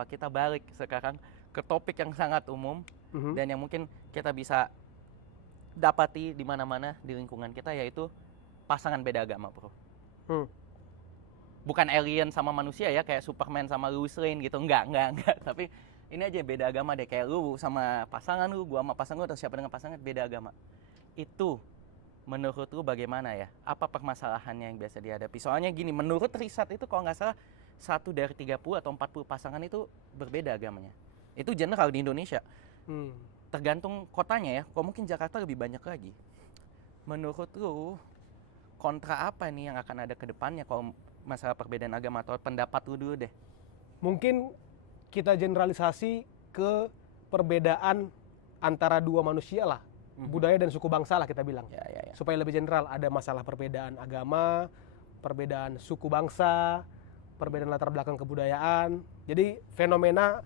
apa. Kita balik sekarang ke topik yang sangat umum dan yang mungkin kita bisa dapati di mana-mana di lingkungan kita, yaitu pasangan beda agama, bro. Bukan alien sama manusia ya, kayak Superman sama Lois Lane gitu, enggak. Tapi ini aja beda agama deh, kayak lu sama pasangan lu, gua sama pasangan lu, atau siapa dengan pasangan beda agama. Itu menurut lu bagaimana ya? Apa permasalahannya yang biasa dihadapi? Soalnya gini, menurut riset itu kalau nggak salah 1 dari 30 atau 40 pasangan itu berbeda agamanya. Itu general di Indonesia. Tergantung kotanya ya. Kalau mungkin Jakarta lebih banyak lagi. Menurut lu kontra apa nih yang akan ada ke depannya kalau masalah perbedaan agama, atau pendapat lu dulu deh? Mungkin kita generalisasi ke perbedaan antara dua manusia lah. Budaya dan suku bangsa lah kita bilang. Ya. Supaya lebih general, ada masalah perbedaan agama, perbedaan suku bangsa, perbedaan latar belakang kebudayaan. Jadi fenomena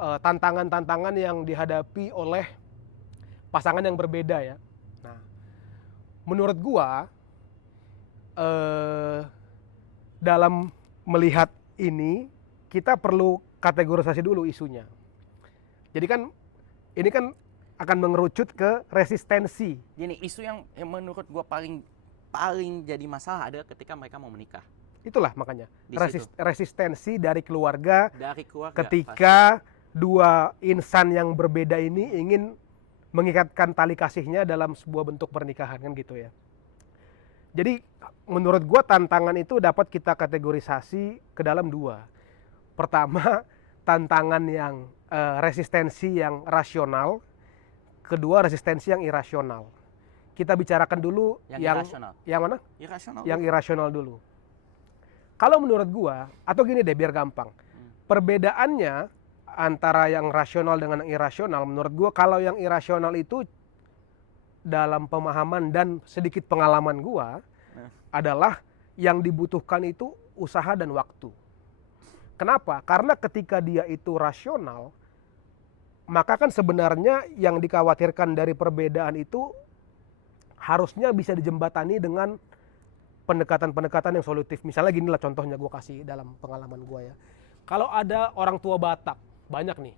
tantangan-tantangan yang dihadapi oleh pasangan yang berbeda ya. Nah, menurut gua dalam melihat ini kita perlu kategorisasi dulu isunya. Jadi kan ini kan akan mengerucut ke resistensi. Gini, isu yang menurut gua paling jadi masalah adalah ketika mereka mau menikah. Itulah makanya resistensi dari keluarga, ketika pasti. Dua insan yang berbeda ini ingin mengikatkan tali kasihnya dalam sebuah bentuk pernikahan, kan gitu ya. Jadi menurut gua tantangan itu dapat kita kategorisasi ke dalam dua. Pertama, tantangan yang resistensi yang rasional, kedua resistensi yang irasional. Kita bicarakan dulu yang mana? Irasional. Yang irasional dulu. Kalau menurut gua, atau gini deh biar gampang. Perbedaannya antara yang rasional dengan yang irasional, menurut gua kalau yang irasional itu dalam pemahaman dan sedikit pengalaman gua adalah yang dibutuhkan itu usaha dan waktu. Kenapa? Karena ketika dia itu rasional, maka kan sebenarnya yang dikhawatirkan dari perbedaan itu harusnya bisa dijembatani dengan pendekatan-pendekatan yang solutif. Misalnya gini lah contohnya gue kasih dalam pengalaman gue ya. Kalau ada orang tua Batak, banyak nih.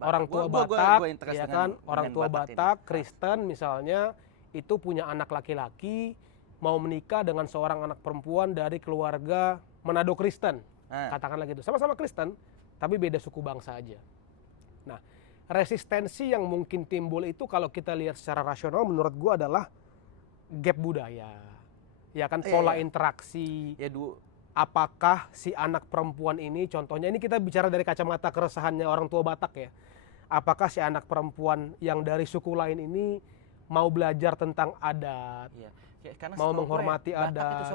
Orang tua Batak, ya kan, orang tua Batak, Kristen misalnya, itu punya anak laki-laki, mau menikah dengan seorang anak perempuan dari keluarga Manado Kristen. Katakanlah gitu, sama-sama Kristen, tapi beda suku bangsa aja. Nah, resistensi yang mungkin timbul itu kalau kita lihat secara rasional menurut gue adalah gap budaya. Ya kan, pola interaksi. Apakah si anak perempuan ini, contohnya ini kita bicara dari kacamata keresahannya orang tua Batak ya. Apakah si anak perempuan yang dari suku lain ini mau belajar tentang adat, mau menghormati adat.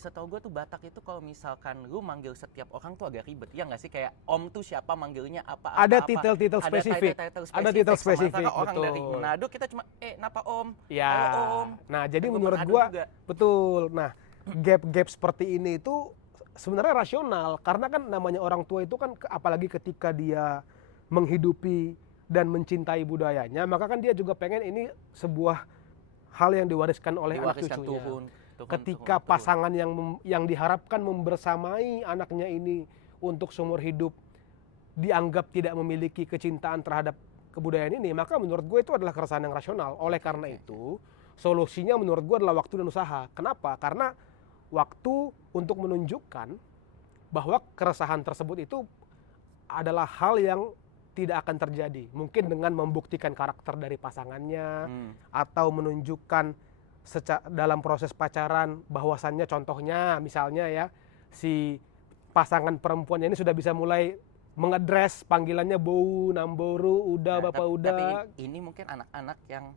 Setahu gue tuh Batak itu kalau misalkan lu manggil setiap orang tuh agak ribet. Ya nggak sih, kayak om tuh siapa manggilnya apa. Ada titel-titel spesifik. Ada titel spesifik. Orang dari Manado kita cuma napa om. Ya. Om. Nah, jadi menurut gua betul. Nah, gap seperti ini itu sebenarnya rasional karena kan namanya orang tua itu kan apalagi ketika dia menghidupi dan mencintai budayanya, maka kan dia juga pengen ini sebuah hal yang diwariskan oleh anak cucunya. Ketika pasangan yang diharapkan membersamai anaknya ini untuk seumur hidup dianggap tidak memiliki kecintaan terhadap kebudayaan ini, maka menurut gue itu adalah keresahan yang rasional. Oleh karena itu, solusinya menurut gue adalah waktu dan usaha. Kenapa? Karena waktu untuk menunjukkan bahwa keresahan tersebut itu adalah hal yang tidak akan terjadi. Mungkin dengan membuktikan karakter dari pasangannya, atau menunjukkan dalam proses pacaran bahwasannya contohnya misalnya ya, si pasangan perempuannya ini sudah bisa mulai mengedres panggilannya bau, namboru, udah bapak udah. Tapi ini mungkin anak-anak yang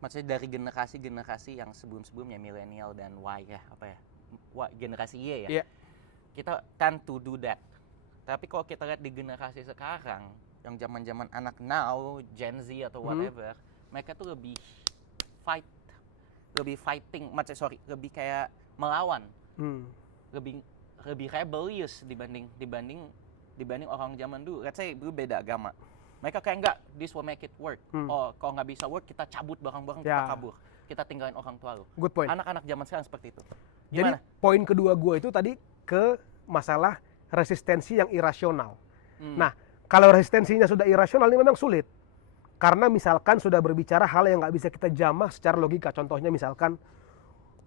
maksudnya dari generasi-generasi yang sebelum-sebelumnya, milenial dan Y ya, generasi Y ya. Kita tend to do that. Tapi kalau kita lihat di generasi sekarang yang zaman-zaman anak now, Gen Z atau whatever, mereka tuh lebih fighting, lebih kayak melawan, lebih rebellious dibanding orang zaman dulu. Let's say dulu beda agama, mereka kayak enggak, this will make it work. Oh, kalau nggak bisa work, kita cabut barang-barang, kita kabur, kita tinggalin orang tua lu. Good point. Anak-anak zaman sekarang seperti itu. Jadi Gimana? poin kedua gue itu tadi ke masalah resistensi yang irasional. Nah, kalau resistensinya sudah irasional ini memang sulit. Karena misalkan sudah berbicara hal yang nggak bisa kita jamah secara logika. Contohnya misalkan,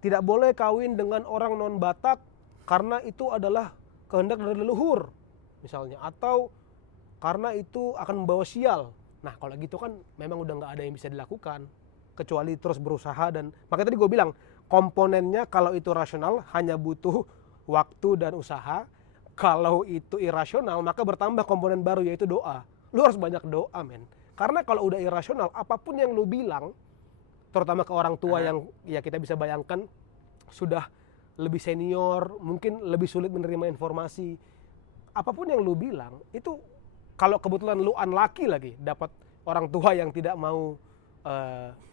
tidak boleh kawin dengan orang non-Batak karena itu adalah kehendak dari leluhur. Misalnya. Atau karena itu akan membawa sial. Nah, kalau gitu kan memang udah nggak ada yang bisa dilakukan. Kecuali terus berusaha dan... Makanya tadi gue bilang, komponennya kalau itu rasional hanya butuh waktu dan usaha. Kalau itu irasional, maka bertambah komponen baru yaitu doa. Lu harus banyak doa, men. Karena kalau udah irasional, apapun yang lu bilang, terutama ke orang tua yang ya kita bisa bayangkan sudah lebih senior, mungkin lebih sulit menerima informasi. Apapun yang lu bilang, itu kalau kebetulan lu unlucky lagi, dapat orang tua yang tidak mau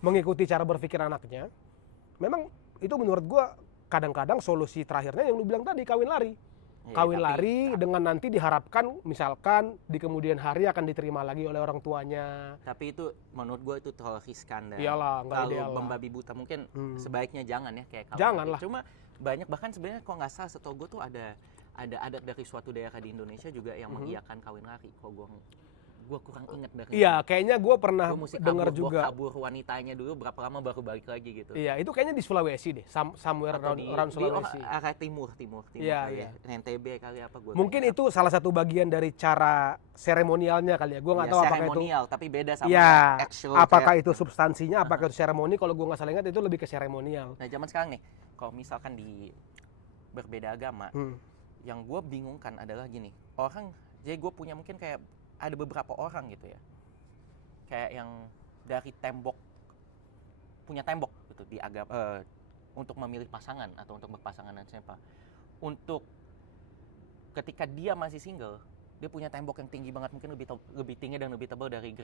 mengikuti cara berpikir anaknya, memang itu menurut gua kadang-kadang solusi terakhirnya yang lu bilang tadi, kawin lari. Kawin lari dengan nanti diharapkan misalkan di kemudian hari akan diterima lagi oleh orang tuanya. Tapi itu menurut gue itu terlalu riskan dan Iyalah, nggak ideal kalau lah. membabi buta mungkin sebaiknya jangan ya kayak kawin Jangan lari. lah. Cuma banyak bahkan sebenarnya kalau nggak salah setahu gue tuh ada adat dari suatu daerah di Indonesia juga yang mengiyakan kawin lari. Kalau gue kurang inget dari Iya, kayaknya gue pernah Gua mesti dengar kabur, juga. gua kabur wanitanya dulu berapa lama baru balik lagi gitu. Iya, itu kayaknya di Sulawesi deh, somewhere Atau around di Sulawesi. arah timur Iya, kali iya. ya. NTB kali apa gue. Mungkin itu salah satu bagian dari cara seremonialnya kali ya. Gue nggak tahu apakah itu. seremonial, tapi beda sama Iya, actual. apakah itu substansinya, apakah itu seremoni? Kalau gue nggak salah ingat itu lebih ke seremonial. Nah zaman sekarang nih, kalau misalkan di berbeda agama, yang gue bingungkan adalah gini, orang, jadi gue punya mungkin kayak ada beberapa orang gitu ya, kayak yang dari punya tembok gitu di agama untuk memilih pasangan atau untuk berpasangan dengan siapa. Untuk ketika dia masih single, dia punya tembok yang tinggi banget, mungkin lebih tinggi dan lebih tebal dari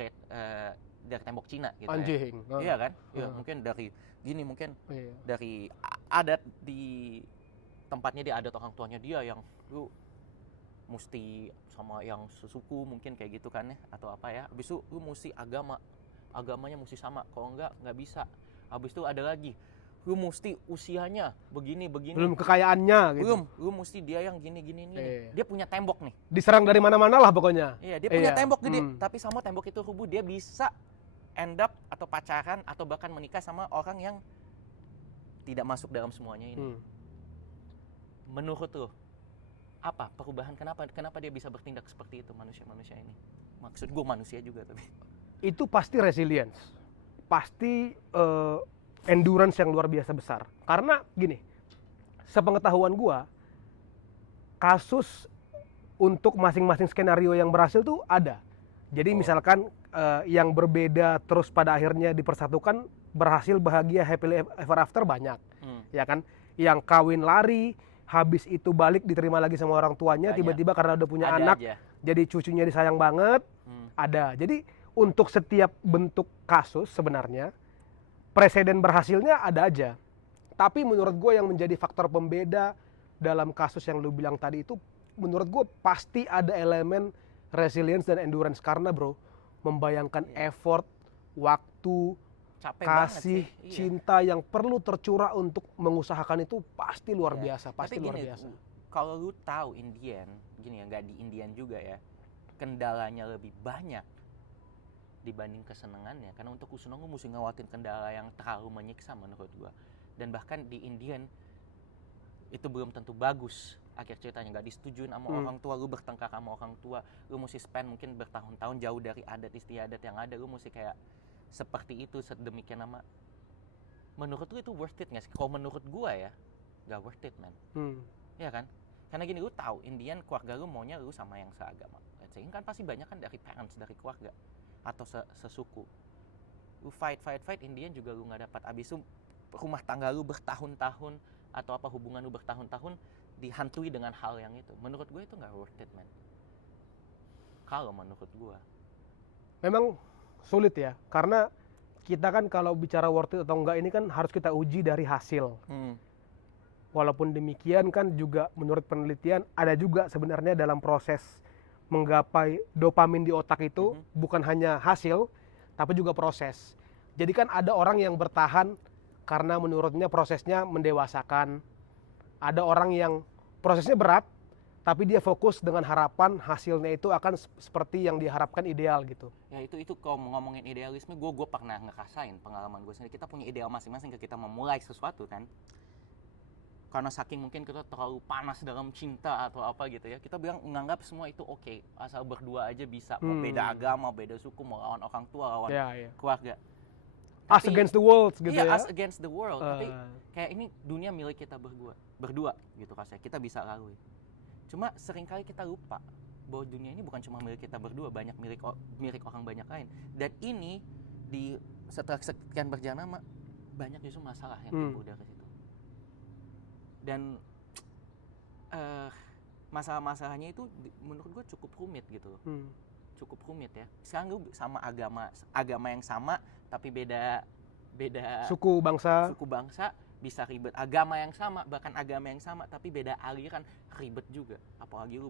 dari tembok Cina gitu. Anjing. Ya. Iya kan? Iya, mungkin dari gini, mungkin dari adat di tempatnya dia, adat orang tuanya dia yang lu mesti sama yang sesuku mungkin kayak gitu kan ya, atau apa ya. Habis itu lu mesti agamanya mesti sama, kalau nggak bisa. Habis itu ada lagi, lu mesti usianya begini. Belum kekayaannya gitu. Lu mesti dia yang gini. Dia punya tembok nih. Diserang dari mana-mana lah pokoknya. Iya, dia punya tembok gede, tapi sama tembok itu rubuh, dia bisa end up atau pacaran atau bahkan menikah sama orang yang tidak masuk dalam semuanya ini. Menurut lu apa perubahan, kenapa dia bisa bertindak seperti itu, manusia ini? Maksud gue manusia juga tapi. Itu pasti resilience. Pasti endurance yang luar biasa besar. Karena gini, sepengetahuan gua, kasus untuk masing-masing skenario yang berhasil tuh ada. Jadi misalkan yang berbeda terus pada akhirnya dipersatukan, berhasil bahagia happily ever after banyak. Ya kan? Yang kawin lari, habis itu balik diterima lagi sama orang tuanya, tiba-tiba karena udah punya anak, jadi cucunya disayang banget, ada. Jadi untuk setiap bentuk kasus sebenarnya, presiden berhasilnya ada aja. Tapi menurut gue yang menjadi faktor pembeda dalam kasus yang lu bilang tadi itu, menurut gue pasti ada elemen resilience dan endurance. Karena bro, membayangkan effort, waktu, capek kasih, banget sih. cinta yang perlu tercurah untuk mengusahakan itu pasti luar biasa, pasti luar biasa. Kalau lu tahu Indian, gini ya, nggak di Indian juga ya, kendalanya lebih banyak dibanding kesenangannya. Karena untuk kesenangan lu mesti ngawatin kendala yang terlalu menyiksa menurut gua. Dan bahkan di Indian itu belum tentu bagus akhir ceritanya, nggak disetujuin sama orang tua, lu bertengkar sama orang tua, lu mesti spend mungkin bertahun-tahun jauh dari adat istiadat yang ada, lu mesti kayak seperti itu sedemikian lama. Menurut lu itu worth it nggak sih? Kalau menurut gua ya nggak worth it, man. Ya kan? Karena gini, lu tahu Indian keluarga lu maunya lu sama yang seagama, ini kan pasti banyak kan dari parents, dari keluarga atau sesuku. Lu fight Indian juga lu nggak dapat. Abis itu rumah tangga lu bertahun-tahun atau apa hubungan lu bertahun-tahun dihantui dengan hal yang itu. Menurut gue itu nggak worth it, man. Kalau menurut gue memang sulit ya, karena kita kan kalau bicara worth it atau enggak ini kan harus kita uji dari hasil. Walaupun demikian kan juga menurut penelitian ada juga sebenarnya dalam proses menggapai dopamin di otak itu bukan hanya hasil tapi juga proses. Jadi kan ada orang yang bertahan karena menurutnya prosesnya mendewasakan. Ada orang yang prosesnya berat tapi dia fokus dengan harapan hasilnya itu akan seperti yang diharapkan ideal gitu. Ya itu kalau ngomongin idealisme, gue pernah ngerasain pengalaman gue sendiri. Kita punya ideal masing-masing ketika memulai sesuatu kan. Karena saking mungkin kita terlalu panas dalam cinta atau apa gitu ya, kita bilang menganggap semua itu oke, asal berdua aja bisa. Mau beda agama, beda suku, mau lawan orang tua, lawan keluarga. Us against the world gitu iya, ya. us against the world. Tapi kayak ini dunia milik kita berdua gitu rasanya. Kita bisa lalui. Cuma seringkali kita lupa bahwa dunia ini bukan cuma milik kita berdua, banyak milik orang banyak lain. Dan ini setelah sekian berjalan lama, banyak justru masalah yang timbul dari situ. Dan masalah-masalahnya itu menurut gue cukup rumit gitu loh. Cukup rumit ya. Sekarang lu sama agama yang sama tapi beda suku bangsa bisa ribet. Agama yang sama, bahkan agama yang sama tapi beda aliran, ribet juga. Apalagi lu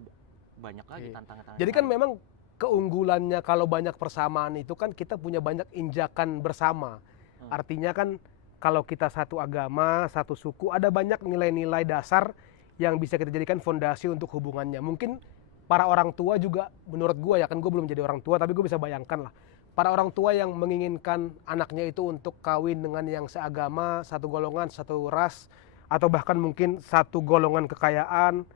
banyak lagi tantangan-tantangan. Jadi kan memang keunggulannya kalau banyak persamaan itu kan kita punya banyak injakan bersama. Artinya kan kalau kita satu agama, satu suku, ada banyak nilai-nilai dasar yang bisa kita jadikan fondasi untuk hubungannya. Mungkin para orang tua juga, menurut gue ya, kan gue belum jadi orang tua, tapi gue bisa bayangkan lah. Para orang tua yang menginginkan anaknya itu untuk kawin dengan yang seagama, satu golongan, satu ras, atau bahkan mungkin satu golongan kekayaan,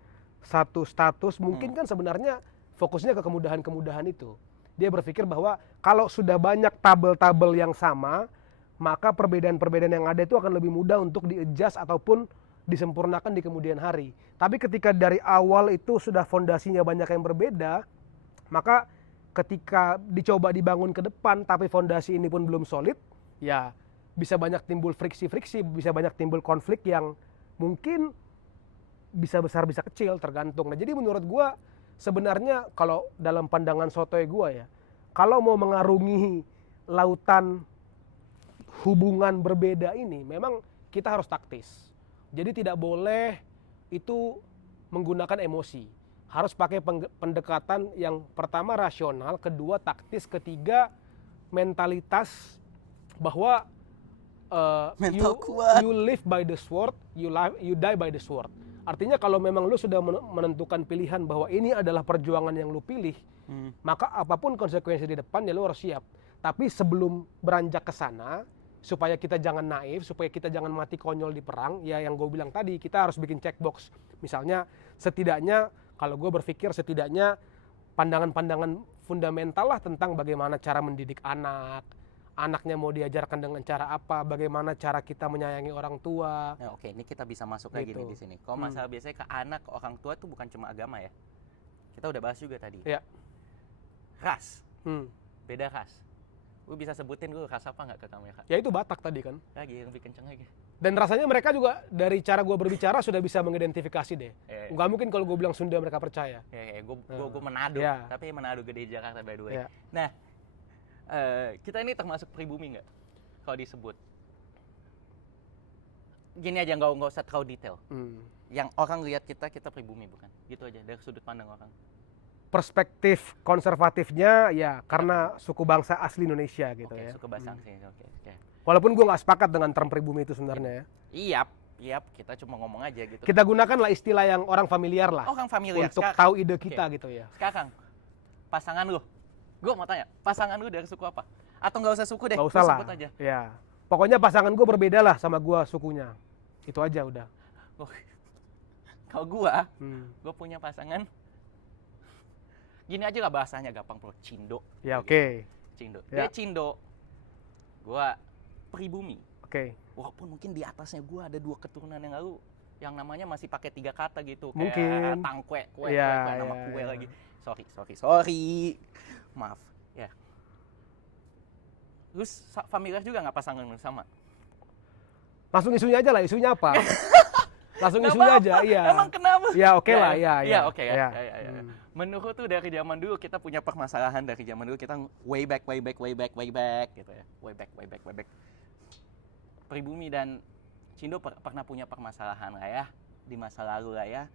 satu status, mungkin kan sebenarnya fokusnya ke kemudahan-kemudahan itu. Dia berpikir bahwa kalau sudah banyak tabel-tabel yang sama, maka perbedaan-perbedaan yang ada itu akan lebih mudah untuk di-adjust ataupun disempurnakan di kemudian hari. Tapi ketika dari awal itu sudah fondasinya banyak yang berbeda, maka ketika dicoba dibangun ke depan tapi fondasi ini pun belum solid, ya bisa banyak timbul friksi-friksi, bisa banyak timbul konflik yang mungkin bisa besar bisa kecil tergantung. Nah, jadi menurut gua sebenarnya kalau dalam pandangan sotoy gua ya, kalau mau mengarungi lautan hubungan berbeda ini memang kita harus taktis. Jadi tidak boleh itu menggunakan emosi. Harus pakai pendekatan yang pertama rasional, kedua taktis, ketiga mentalitas bahwa you live by the sword, you die by the sword. Artinya kalau memang lu sudah menentukan pilihan bahwa ini adalah perjuangan yang lu pilih, maka apapun konsekuensi di depan ya lu harus siap. Tapi sebelum beranjak ke sana, supaya kita jangan naif, supaya kita jangan mati konyol di perang, ya yang gue bilang tadi, kita harus bikin checkbox. Misalnya, setidaknya, kalau gue berpikir setidaknya pandangan-pandangan fundamental lah tentang bagaimana cara mendidik anak, anaknya mau diajarkan dengan cara apa, bagaimana cara kita menyayangi orang tua. Nah, oke, ini kita bisa masuk lagi nih di sini. Kalau masalah biasanya ke anak, ke orang tua itu bukan cuma agama ya. Kita udah bahas juga tadi. Ya. Ras. Beda ras. Lu bisa sebutin gue ras apa nggak ke kamu ya, Kak? Ya itu Batak tadi kan. Lagi yang lebih kenceng lagi. Dan rasanya mereka juga dari cara gue berbicara sudah bisa mengidentifikasi deh. Nggak mungkin kalau gue bilang Sunda mereka percaya. Gue Manado, tapi Manado gede di Jakarta by the way. Nah, kita ini termasuk pribumi nggak? Kalau disebut. Gini aja, nggak usah terlalu detail. Yang orang lihat kita pribumi bukan? Gitu aja, dari sudut pandang orang. Perspektif konservatifnya ya karena suku bangsa asli Indonesia gitu ya. Suku bangsa asli, oke. Walaupun gue nggak sepakat dengan term pribumi itu sebenarnya ya. Iya, kita cuma ngomong aja gitu. Kita gunakanlah istilah yang orang familiar lah. Orang familiar. Untuk tahu ide kita gitu ya. Sekarang, pasangan lu. Gue mau tanya, pasangan lu dari suku apa? Atau nggak usah suku deh, nggak usah lah. Sebut aja. Ya. Pokoknya pasangan gue berbeda lah sama gue sukunya. Itu aja udah. Kalau gue punya pasangan, gini aja lah bahasanya gampang bro, Cindo. Ya oke. Cindo. Ya. Dia Cindo, gue pribumi. Oke. Walaupun mungkin di atasnya gue ada 2 keturunan yang lalu, yang namanya masih pakai 3 kata gitu. Mungkin. Kayak tangkwe, kue, nama kue lagi. Sorry. Maaf. Ya. Terus familiar juga nggak pasangan lu sama? Langsung isunya aja lah, isunya apa? Langsung isunya aja, iya. Emang kenapa? Ya oke lah, ya. Iya, oke ya. Menurut tuh dari zaman dulu kita punya permasalahan dari zaman dulu, kita way back gitu ya. Way back. Pribumi dan Cindo pernah punya permasalahan lah ya di masa lalu lah ya,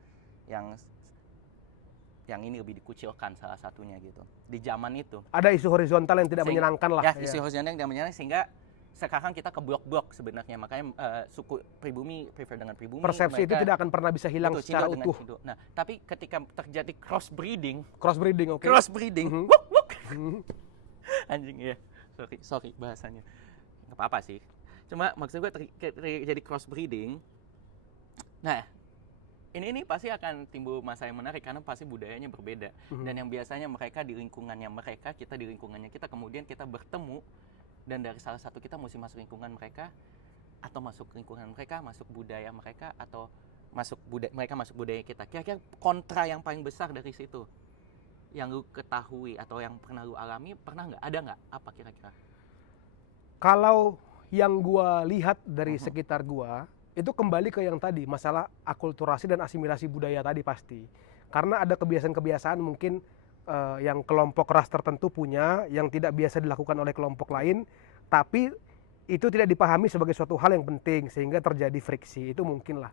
yang ini lebih dikucilkan salah satunya gitu. Di zaman itu. Ada isu horizontal yang tidak menyenangkan lah. Ya, isu horizontal yang tidak menyenangkan sehingga sekarang kita ke blok-blok sebenarnya, makanya suku pribumi prefer dengan pribumi. Persepsi itu tidak akan pernah bisa hilang betul, secara Cindo dengan utuh. Cindo. Nah, tapi ketika terjadi crossbreeding, Crossbreeding, oke. crossbreeding, Mhm. wuk, wuk. Anjing ya, sorry bahasanya, nggak apa-apa sih. Cuma maksud gue terjadi crossbreeding. Nah, ini pasti akan timbul masa yang menarik karena pasti budayanya berbeda. Dan yang biasanya mereka di lingkungannya mereka, kita di lingkungannya kita, kemudian kita bertemu dan dari salah satu kita mesti masuk lingkungan mereka atau masuk lingkungan mereka, masuk budaya mereka atau mereka masuk budaya kita. Kira-kira kontra yang paling besar dari situ yang lu ketahui atau yang pernah lu alami, pernah nggak? Ada nggak? Apa kira-kira? Kalau yang gua lihat dari sekitar gua, itu kembali ke yang tadi, masalah akulturasi dan asimilasi budaya tadi pasti. Karena ada kebiasaan-kebiasaan mungkin yang kelompok ras tertentu punya, yang tidak biasa dilakukan oleh kelompok lain, tapi itu tidak dipahami sebagai suatu hal yang penting, sehingga terjadi friksi, itu mungkin lah.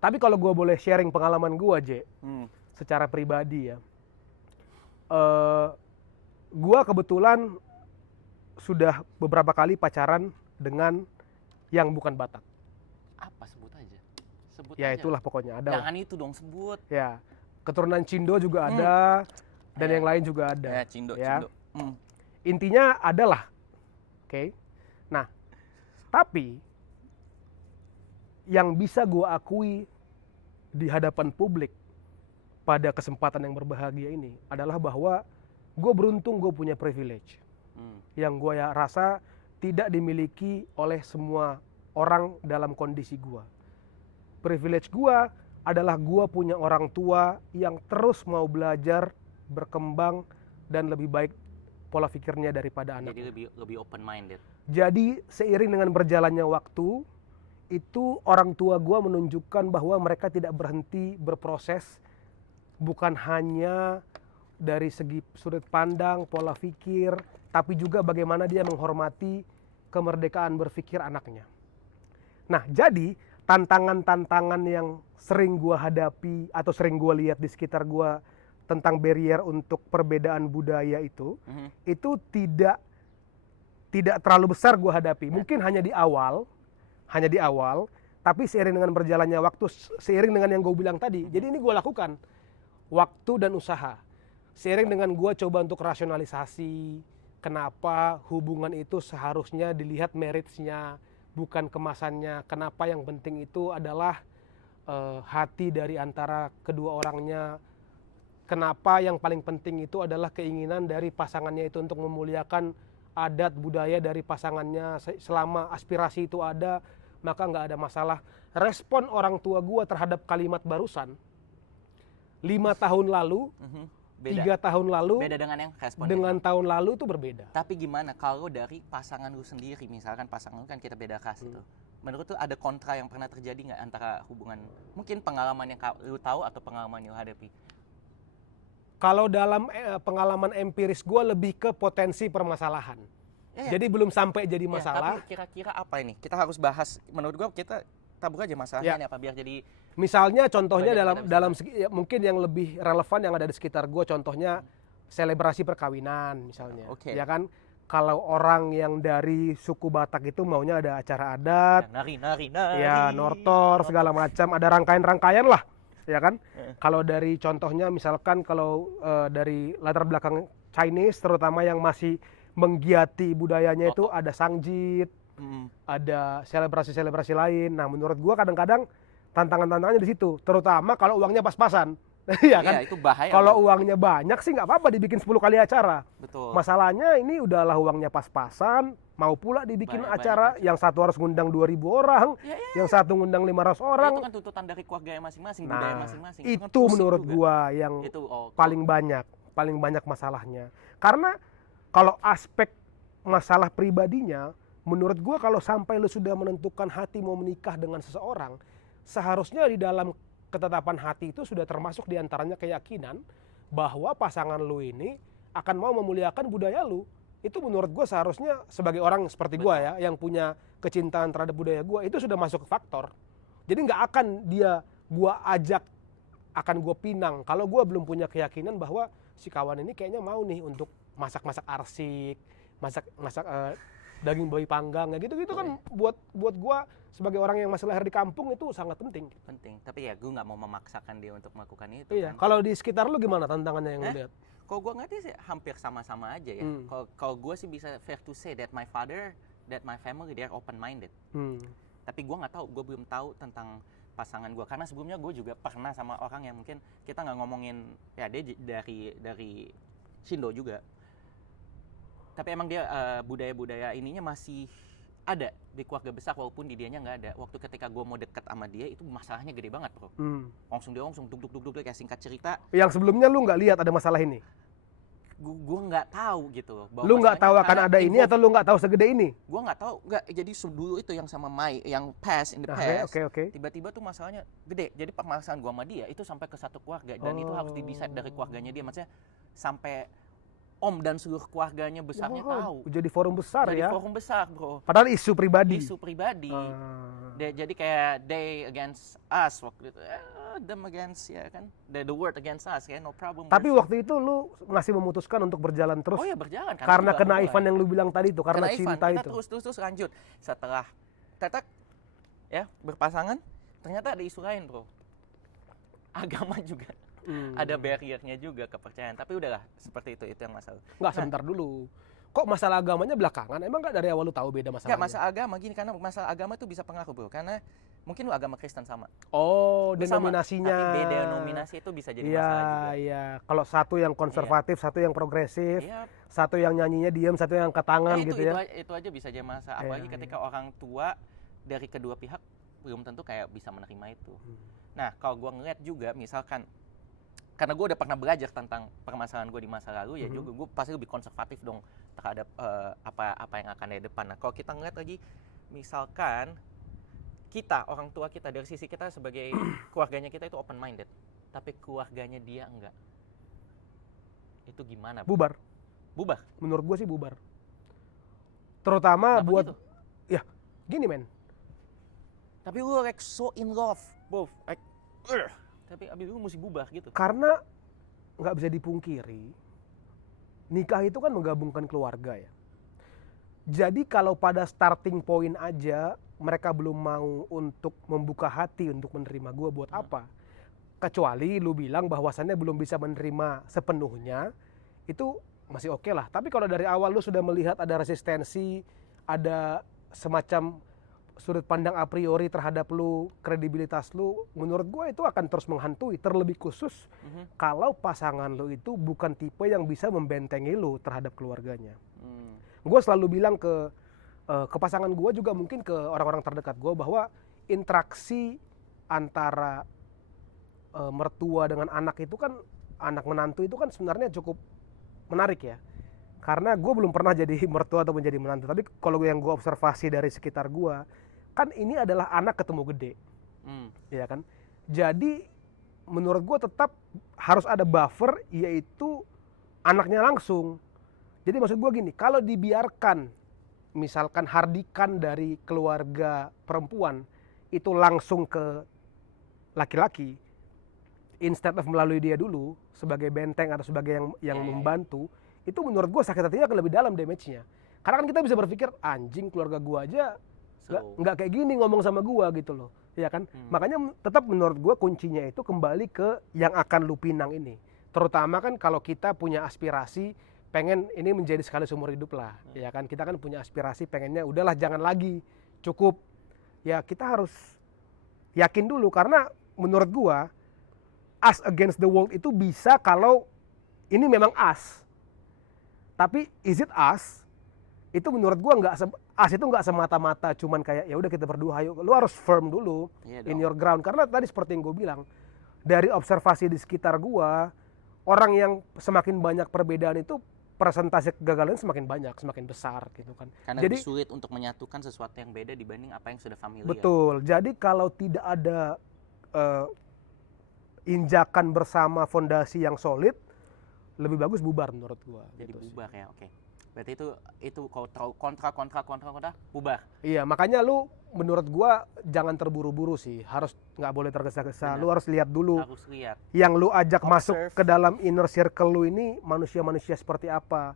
Tapi kalau gua boleh sharing pengalaman gua, J, secara pribadi ya, gua kebetulan sudah beberapa kali pacaran dengan yang bukan Batak. Apa? Sebut aja. Sebut Ya aja. itulah pokoknya ada. Jangan itu dong sebut. Ya, keturunan Cindo juga ada, dan Ya. yang lain juga ada. Ya, Cindo, ya. Cindo. Intinya adalah, oke. Nah, tapi yang bisa gue akui di hadapan publik pada kesempatan yang berbahagia ini adalah bahwa gue beruntung gue punya privilege yang gue rasa tidak dimiliki oleh semua orang dalam kondisi gue. Privilege gue adalah gue punya orang tua yang terus mau belajar, berkembang, dan lebih baik pola pikirnya daripada anak. Jadi lebih open minded. Jadi seiring dengan berjalannya waktu, itu orang tua gue menunjukkan bahwa mereka tidak berhenti berproses, bukan hanya dari segi sudut pandang, pola pikir, tapi juga bagaimana dia menghormati kemerdekaan berpikir anaknya. Nah, jadi tantangan-tantangan yang sering gue hadapi atau sering gue lihat di sekitar gue tentang barrier untuk perbedaan budaya itu tidak terlalu besar gue hadapi. Mungkin hanya di awal, tapi seiring dengan berjalannya waktu, seiring dengan yang gue bilang tadi, jadi ini gue lakukan waktu dan usaha. Seiring dengan gue coba untuk rasionalisasi, kenapa hubungan itu seharusnya dilihat meritsnya, bukan kemasannya. Kenapa yang penting itu adalah hati dari antara kedua orangnya. Kenapa yang paling penting itu adalah keinginan dari pasangannya itu untuk memuliakan adat budaya dari pasangannya. Selama aspirasi itu ada, maka nggak ada masalah. Respon orang tua gue terhadap kalimat barusan 5 tahun lalu, 3 tahun lalu, beda dengan yang respon dengan tahun lalu itu berbeda. Tapi gimana kalau dari pasangan lu sendiri, misalkan pasangan lu kan kita beda ras itu, menurut tuh ada kontra yang pernah terjadi nggak antara hubungan, mungkin pengalaman yang lu tahu atau pengalaman yang lu hadapi? Kalau dalam pengalaman empiris gue lebih ke potensi permasalahan. Jadi belum sampai jadi masalah. Tapi kira-kira apa ini? Kita harus bahas. Menurut gue kita tabur aja masalahnya ini apa biar jadi. Misalnya contohnya dalam mungkin yang lebih relevan yang ada di sekitar gue, contohnya selebrasi perkawinan misalnya. Ya kan, kalau orang yang dari suku Batak itu maunya ada acara adat, nari, ya nortor segala macam, ada rangkaian-rangkaian lah. Ya kan, kalau dari contohnya misalkan kalau dari latar belakang Chinese terutama yang masih menggiati budayanya itu ada sangjit, ada selebrasi-selebrasi lain. Nah menurut gua kadang-kadang tantangan-tantangannya di situ, terutama kalau uangnya pas-pasan. Ya kan, itu bahaya. Kalau uangnya banyak sih nggak apa-apa dibikin 10 kali acara. Betul. Masalahnya ini udahlah uangnya pas-pasan, mau pula dibikin acara, yang satu harus ngundang 2.000 orang, yang satu ngundang 500 orang. Itu kan tuntutan dari keluarga masing-masing, budaya masing-masing. Itu menurut gua yang paling banyak masalahnya. Karena kalau aspek masalah pribadinya, menurut gua kalau sampai lu sudah menentukan hati mau menikah dengan seseorang, seharusnya di dalam ketetapan hati itu sudah termasuk diantaranya keyakinan bahwa pasangan lu ini akan mau memuliakan budaya lu. Itu menurut gue seharusnya sebagai orang seperti gue ya, yang punya kecintaan terhadap budaya gue, itu sudah masuk ke faktor. Jadi nggak akan gue ajak, akan gue pinang kalau gue belum punya keyakinan bahwa si kawan ini kayaknya mau nih untuk masak-masak arsik, masak daging babi panggang ya gitu-gitu kan buat gua sebagai orang yang masih lahir di kampung itu sangat penting. Penting. Tapi ya gue nggak mau memaksakan dia untuk melakukan itu. Iya. Kan. Kalau di sekitar lu gimana tantangannya yang lu lihat? Kalau gue ngerti sih hampir sama-sama aja ya. Kalau gue sih bisa fair to say that my father, that my family they're open minded. Tapi gue nggak tahu, gue belum tahu tentang pasangan gue karena sebelumnya gue juga pernah sama orang yang mungkin kita nggak ngomongin ya dia dari Shindo juga. Tapi emang dia budaya-budaya ininya masih ada di keluarga besar walaupun di dianya nggak ada. Waktu ketika gue mau deket sama dia itu masalahnya gede banget bro. Langsung duk kayak singkat cerita. Yang sebelumnya lu nggak lihat ada masalah ini? Gue nggak tahu gitu. Lu nggak tahu akan ada ini atau lu nggak tahu segede ini? Gue nggak tahu. Nggak. Jadi dulu itu yang sama Mai, yang in the past. Oke. Tiba-tiba tuh masalahnya gede. Jadi permasalahan gue sama dia itu sampai ke satu keluarga dan itu harus di-decide dari keluarganya dia. Maksudnya sampai om dan seluruh keluarganya besarnya tahu. Jadi forum besar ya? Jadi forum besar bro. Padahal isu pribadi. Jadi kayak they against us waktu itu. Them against ya kan. The word against us ya no problem. Tapi waktu itu lu masih memutuskan untuk berjalan terus. Oh ya berjalan. Karena kenaifan yang lu bilang tadi itu. Karena cinta kita itu. Terus lanjut. Setelah tetek ya berpasangan. Ternyata ada isu lain bro. Agama juga. Ada barriernya juga kepercayaan. Tapi udahlah seperti itu yang masalah. Nggak, sebentar dulu. Kok masalah agamanya belakangan? Emang nggak dari awal lu tahu beda masalahnya? Nggak, masalah agama gini karena masalah agama itu bisa pengaruh bro. Karena mungkin lu agama Kristen sama. Oh, lu denominasinya. Sama, tapi beda denominasi itu bisa jadi masalah juga. Iya. Kalau satu yang konservatif, satu yang progresif, satu yang nyanyinya diam, satu yang angkat tangan gitu ya. Itu aja bisa jadi masalah. Apalagi ketika orang tua dari kedua pihak belum tentu kayak bisa menerima itu. Nah, kalau gua ngeliat juga misalkan karena gue udah pernah belajar tentang permasalahan gue di masa lalu ya juga gue pasti lebih konservatif dong terhadap apa yang akan dari depan. Nah kalau kita ngeliat lagi misalkan kita orang tua kita dari sisi kita sebagai keluarganya kita itu open minded tapi keluarganya dia enggak, itu gimana? Bubar. Menurut gue sih bubar. Terutama kenapa buat gitu? Ya gini men. Tapi lu like so in love both like tapi abis itu mesti bubar gitu. Karena nggak bisa dipungkiri, nikah itu kan menggabungkan keluarga ya. Jadi kalau pada starting point aja mereka belum mau untuk membuka hati untuk menerima gue buat apa? Kecuali lu bilang bahwasannya belum bisa menerima sepenuhnya, itu masih oke lah. Tapi kalau dari awal lu sudah melihat ada resistensi, ada semacam sudut pandang a priori terhadap lu, kredibilitas lu, menurut gue itu akan terus menghantui. Terlebih khusus kalau pasangan lu itu bukan tipe yang bisa membentengi lu terhadap keluarganya. Gue selalu bilang ke pasangan gue juga mungkin ke orang-orang terdekat gue bahwa interaksi antara mertua dengan anak itu kan, anak menantu itu kan sebenarnya cukup menarik ya. Karena gue belum pernah jadi mertua atau menjadi menantu. Tapi kalau yang gue observasi dari sekitar gue, kan ini adalah anak ketemu gede. Ya kan? Jadi menurut gue tetap harus ada buffer, yaitu anaknya langsung. Jadi maksud gue gini, kalau dibiarkan misalkan hardikan dari keluarga perempuan itu langsung ke laki-laki, instead of melalui dia dulu sebagai benteng atau sebagai yang membantu, itu menurut gue sakit hatinya akan lebih dalam damage-nya. Karena kan kita bisa berpikir, anjing keluarga gue aja nggak kayak gini ngomong sama gue gitu loh, ya kan? Makanya tetap menurut gue kuncinya itu kembali ke yang akan lu pinang ini. Terutama kan kalau kita punya aspirasi pengen ini menjadi sekali seumur hidup lah, ya kan? Kita kan punya aspirasi pengennya udahlah jangan lagi, cukup. Ya kita harus yakin dulu karena menurut gue us against the world itu bisa kalau ini memang us. Tapi is it us? Itu menurut gua as itu nggak semata-mata cuman kayak ya udah kita berdua ayo. Lu harus firm dulu in your ground karena tadi seperti yang gue bilang dari observasi di sekitar gua, orang yang semakin banyak perbedaan itu persentase kegagalan semakin banyak, semakin besar gitu kan. Karena jadi lebih sulit untuk menyatukan sesuatu yang beda dibanding apa yang sudah familiar. Betul. Jadi kalau tidak ada injakan bersama fondasi yang solid, lebih bagus bubar menurut gua. Jadi gitu bubar ya, oke. Berarti itu kalau kontra bubar. Iya, makanya lu menurut gua jangan terburu-buru sih. Harus nggak boleh tergesa-gesa. Lu harus lihat dulu. Harus lihat. Yang lu ajak Observe. masuk ke dalam inner circle lu ini manusia-manusia seperti apa?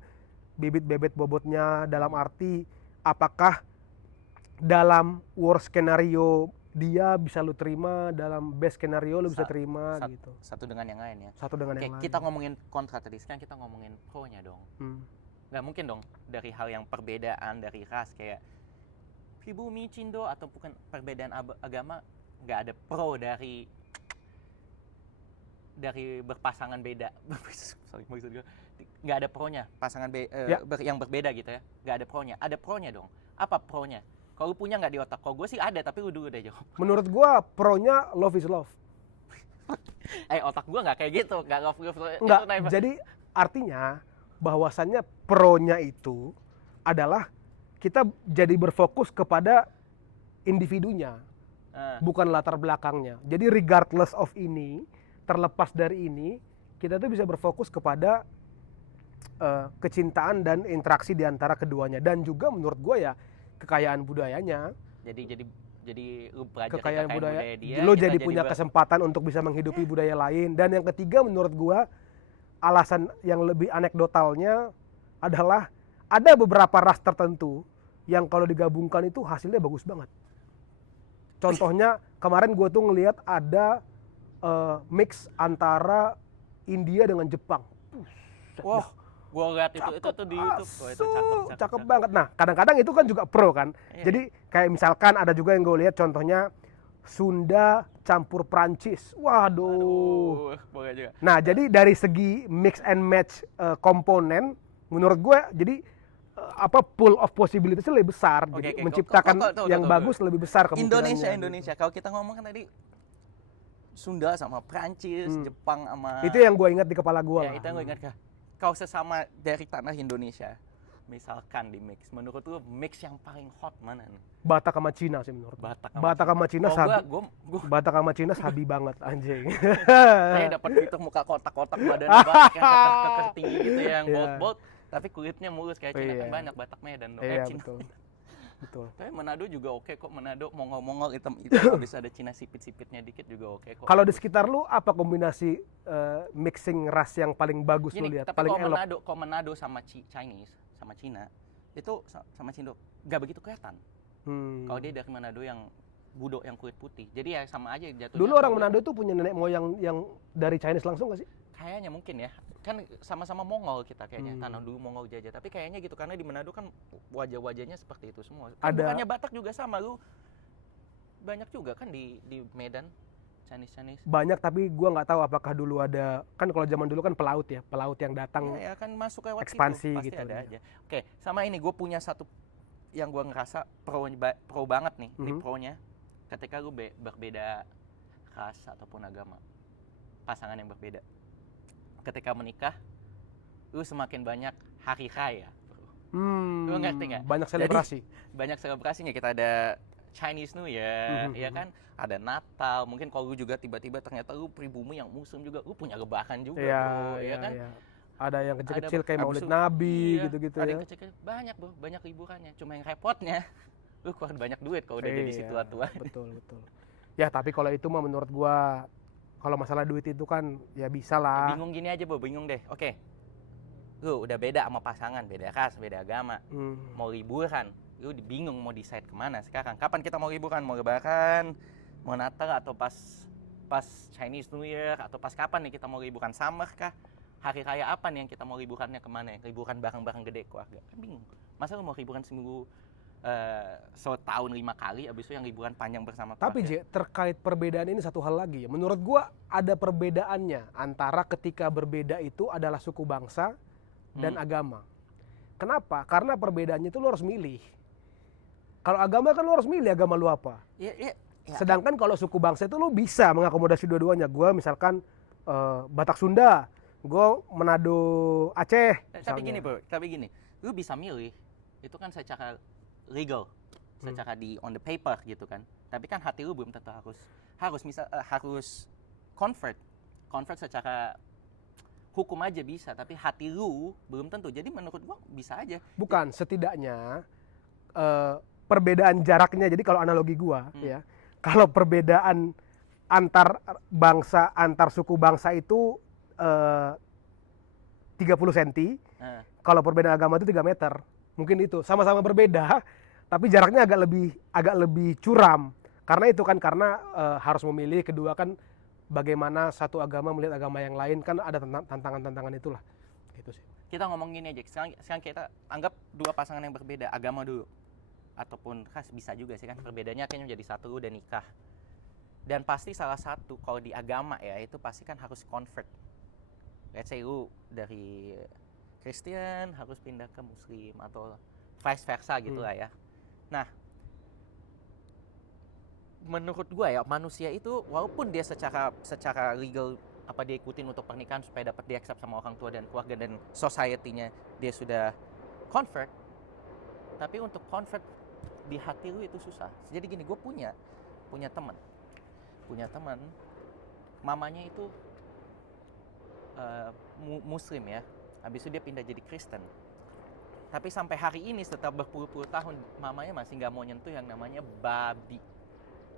Bibit-bebet bobotnya dalam arti apakah dalam worst skenario dia bisa lu terima, dalam best skenario lu bisa terima gitu. Satu dengan yang lain ya. Satu dengan yang lain. Kita ngomongin kontra tadi, sekarang kita ngomongin pro-nya dong. Nggak mungkin dong dari hal yang perbedaan dari ras kayak pribumi, cindo atau bukan perbedaan agama, nggak ada pro dari berpasangan beda. Sorry, maksud gue nggak ada pro-nya pasangan yang berbeda gitu ya, nggak ada pro-nya. Ada pro-nya dong. Apa pro-nya? Kalau lu punya nggak di otak? Kalau gue sih ada, tapi lu dulu deh jawab. Menurut gue pro-nya love is love. Otak gue nggak kayak gitu, nggak love. Nggak, jadi artinya bahwasannya pro-nya itu adalah kita jadi berfokus kepada individunya, bukan latar belakangnya. Jadi regardless of ini, terlepas dari ini, kita tuh bisa berfokus kepada kecintaan dan interaksi di antara keduanya. Dan juga menurut gue ya kekayaan budayanya. Jadi lu belajar kekayaan budaya dia, lo jadi punya kesempatan untuk bisa menghidupi budaya lain. Dan yang ketiga menurut gue, alasan yang lebih anekdotalnya adalah ada beberapa ras tertentu yang kalau digabungkan itu hasilnya bagus banget. Contohnya kemarin gue tuh ngelihat ada mix antara India dengan Jepang. Wah, gue lihat itu tuh di YouTube. Itu cakep banget. Nah, kadang-kadang itu kan juga pro kan. Iya. Jadi kayak misalkan ada juga yang gue lihat contohnya Sunda campur Prancis. Waduh. Boleh juga. Nah, jadi dari segi mix and match komponen, menurut gue jadi pool of possibilities lebih besar. Jadi menciptakan yang bagus lebih besar kemungkinannya. Indonesia. Kalau kita ngomong kan tadi Sunda sama Prancis, Jepang sama... Itu yang gue ingat di kepala gue lah. Itu yang gue ingat kah? Kau sesama dari tanah Indonesia, misalkan di mix, menurut lu mix yang paling hot mana nih? Batak sama Cina sih menurut. Batak sama Cina sabi. Batak sama Cina sabi banget anjing. Saya dapat gitu muka kotak-kotak badan Batak yang keker tinggi gitu yang bold, tapi kulitnya mulus kayak Cina kan banyak Batak Medan. Iya betul. Tapi Manado juga oke kok. Manado Mongol hitam habis ada Cina sipit-sipitnya dikit juga oke kok. Kalau di sekitar lu apa kombinasi mixing ras yang paling bagus lu lihat? Tapi paling kalau Manado sama Chinese sama Cina itu sama Cindo nggak begitu kelihatan. Kalau dia dari Manado yang Budo yang kulit putih, jadi ya sama aja jatuhnya. Dulu orang Manado tuh punya nenek moyang yang dari Chinese langsung nggak sih? Kayaknya mungkin ya, kan sama-sama Mongol kita kayaknya, tanah dulu Mongol jajah. Tapi kayaknya gitu, karena di Manado kan wajah-wajahnya seperti itu semua. Kan bukannya Batak juga sama, lu banyak juga kan di Medan, Chinese. Banyak, tapi gua nggak tahu apakah dulu ada, kan kalau zaman dulu kan pelaut yang datang. Ya kan masuk lewat ekspansi situ, pasti gitu. ada aja. Oke, sama ini gue punya satu yang gua ngerasa pro banget nih, ini pro-nya. Ketika lu berbeda ras ataupun agama, pasangan yang berbeda. Ketika menikah, lu semakin banyak hari raya. Lu ngerti nggak? Banyak selebrasi. Jadi, banyak selebrasinya. Kita ada Chinese New Year, ya kan? Ada Natal. Mungkin kalau lu juga tiba-tiba ternyata lu pribumi yang Muslim juga, lu punya lebaran juga, bro. Ya kan? Iya. Ada yang kecil-kecil kayak Maulid Nabi gitu-gitu ada ya. yang kecil-kecil banyak, bro. Banyak liburannya. Cuma yang repotnya, lu keluar banyak duit kalau udah jadi si tua-tua. Betul. Ya, tapi kalau itu mah menurut gua, kalau masalah duit itu kan ya bisa lah. Bingung gini aja, Bo, bingung deh. Oke. Lu udah beda sama pasangan, beda ras, beda agama. Mau liburan, lu bingung mau decide kemana sekarang. Kapan kita mau liburan? Mau lebaran, mau Natal, atau pas Chinese New Year, atau pas kapan nih kita mau liburan? Summer kah? Hari raya apa nih yang kita mau liburannya kemana? Liburan bareng-bareng gede keluarga. Kan bingung. Masa lu mau liburan seminggu setahun 5 kali, abis itu yang liburan panjang bersama keluarga. Tapi terkait perbedaan ini satu hal lagi ya. Menurut gua ada perbedaannya antara ketika berbeda itu adalah suku bangsa dan agama. Kenapa? Karena perbedaannya itu lo harus milih. Kalau agama kan lo harus milih agama lo apa. Iya. Sedangkan kalau suku bangsa itu lo bisa mengakomodasi dua-duanya. Gua misalkan Batak Sunda, gua Manado Aceh. Tapi gini, lo bisa milih. Itu kan secara legal, secara di on the paper gitu kan. Tapi kan hati lu belum tentu harus convert secara hukum aja bisa, tapi hati lu belum tentu. Jadi menurut gua bisa aja. Bukan, setidaknya perbedaan jaraknya. Jadi kalau analogi gua ya, kalau perbedaan antar bangsa, antar suku bangsa itu 30 cm, kalau perbedaan agama itu 3 meter. Mungkin itu sama-sama berbeda, tapi jaraknya agak lebih curam. Karena itu kan harus memilih, kedua kan bagaimana satu agama melihat agama yang lain, kan ada tantangan-tantangan itulah. Gitu sih. Kita ngomong gini aja, sekarang kita anggap dua pasangan yang berbeda agama dulu. Ataupun bisa juga sih kan, perbedaannya akhirnya menjadi satu, udah nikah. Dan pasti salah satu, kalau di agama ya, itu pasti kan harus convert. Let's say lu dari Kristen harus pindah ke Muslim, atau vice versa gitu lah ya. Nah, menurut gue ya, manusia itu walaupun dia secara legal apa dia ikutin untuk pernikahan supaya dapat di-accept sama orang tua dan keluarga dan society-nya dia sudah convert, tapi untuk convert di hati lu itu susah. Jadi gini, gue punya teman mamanya itu Muslim ya, habis itu dia pindah jadi Kristen. Tapi sampai hari ini setelah berpuluh-puluh tahun mamanya masih nggak mau nyentuh yang namanya babi